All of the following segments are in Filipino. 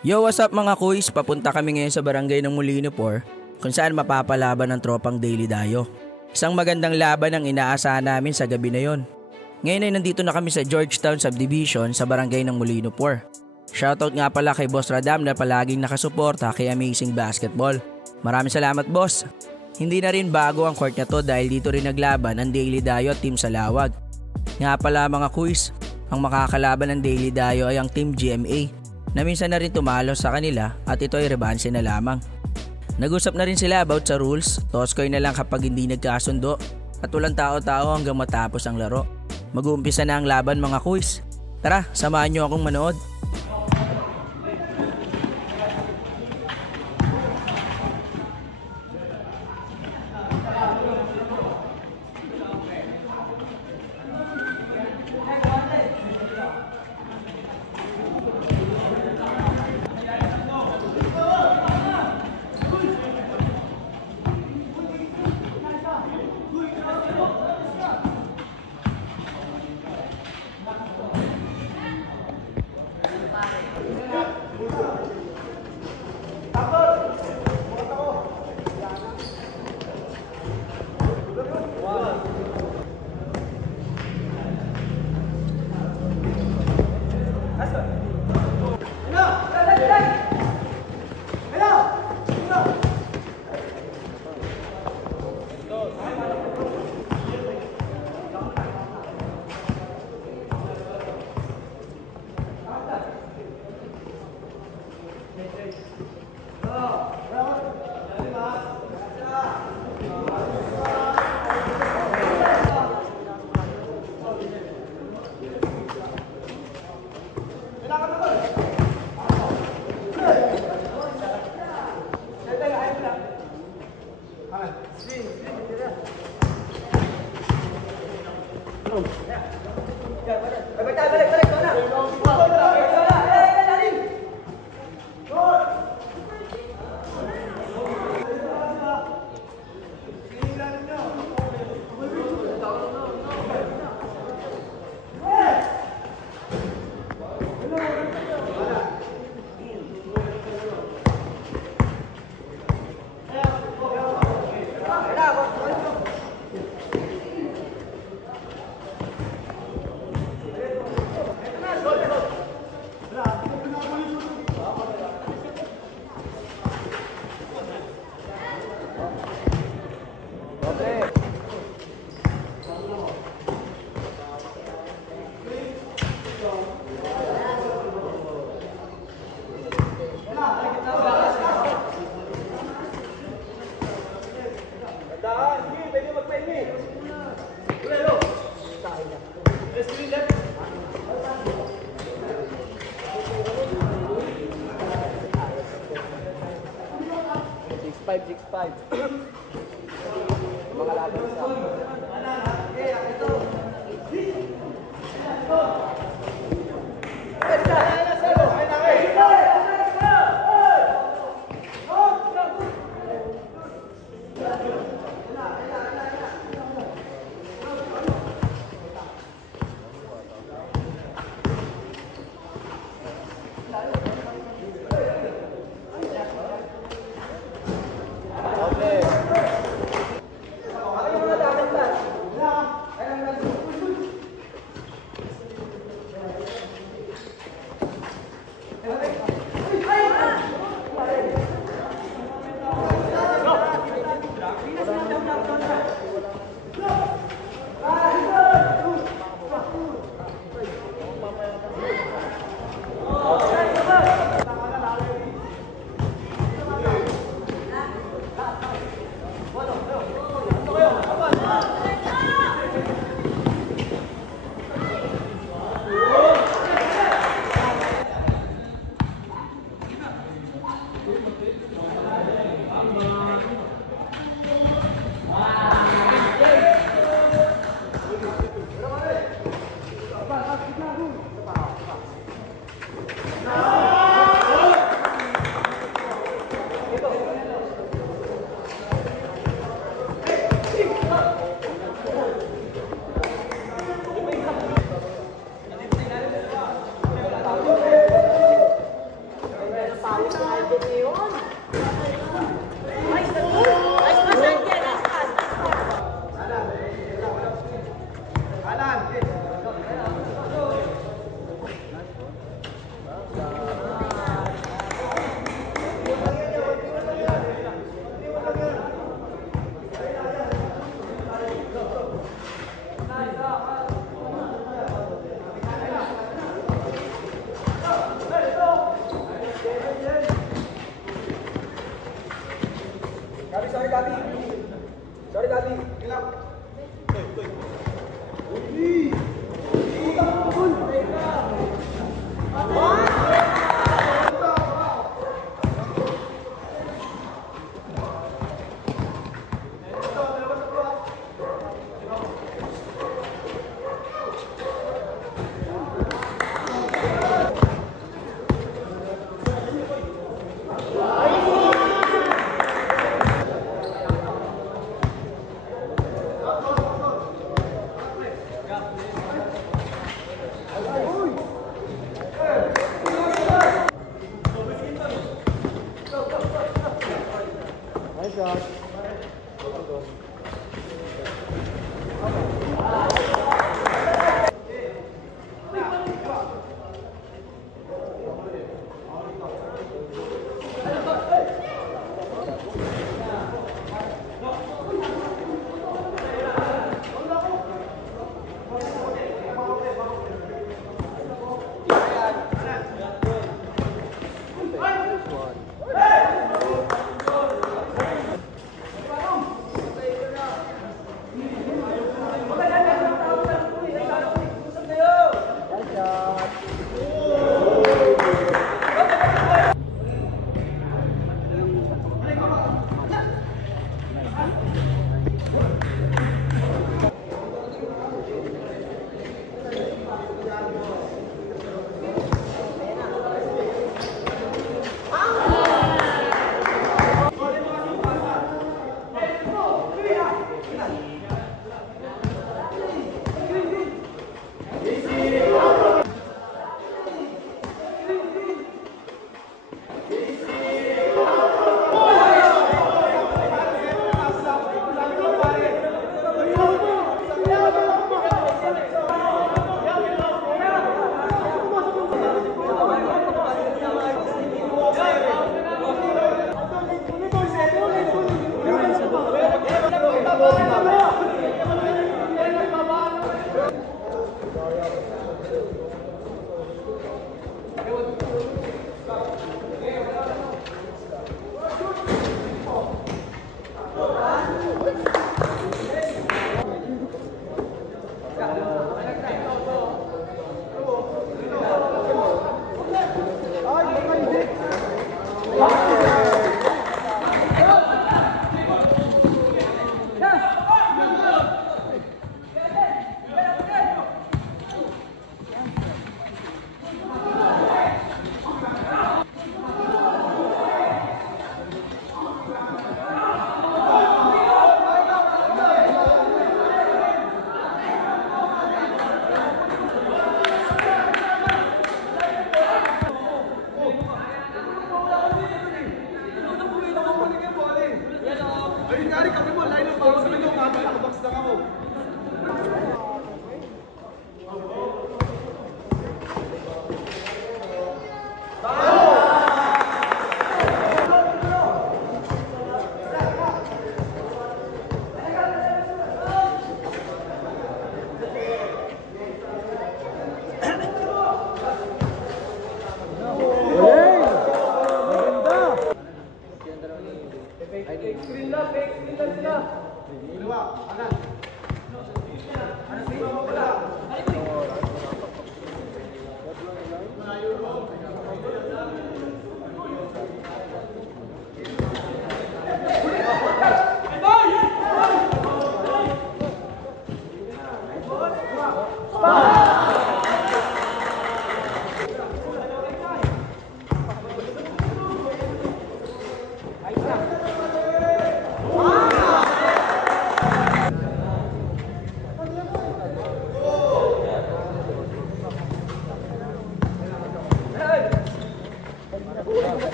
Yo, what's up mga kuys? Papunta kami ngayon sa barangay ng Molino 4 kung saan mapapalaban ng tropang Daily Dayo. Isang magandang laban ang inaasahan namin sa gabi na yon. Ngayon ay nandito na kami sa Georgetown Subdivision sa barangay ng Molino 4. Shoutout nga pala kay Boss Radam na palaging nakasuporta kay Amazing Basketball. Maraming salamat boss. Hindi na rin bago ang court na to dahil dito rin naglaban ang Daily Dayo at Team Salawag. Nga pala mga kuys, ang makakalaban ng Daily Dayo ay ang Team GMA na minsan na rin tumalo sa kanila at ito ay rebanse na lamang. Nag-usap na rin sila about sa rules, toss coin na lang kapag hindi nagkasundo at walang tao-tao hanggang matapos ang laro. Mag-uumpisa na ang laban mga kuys. Tara, samahan nyo akong manood. Mga laban sa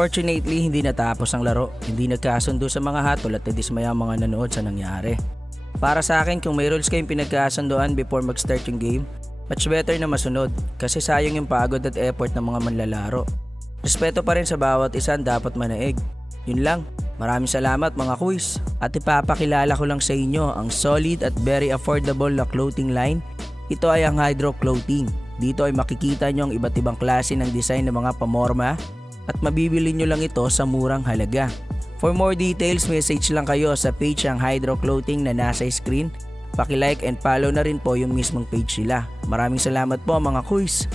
Unfortunately, hindi natapos ang laro. Hindi nagkasundo sa mga hatol at nadismaya ang mga nanood sa nangyari. Para sa akin, kung may rules kayong pinagkasundoan before mag-start yung game, much better na masunod kasi sayang yung pagod at effort ng mga manlalaro. Respeto pa rin sa bawat isa dapat manaig. Yun lang. Maraming salamat mga quiz. At ipapakilala ko lang sa inyo ang solid at very affordable na clothing line. Ito ay ang Hydro Clothing. Dito ay makikita nyo ang iba't ibang klase ng design ng mga pamorma at mabibili nyo lang ito sa murang halaga. For more details, message lang kayo sa page ng Hydro Clothing na nasa screen. Paki-like and follow na rin po yung mismong page nila. Maraming salamat po mga quiz.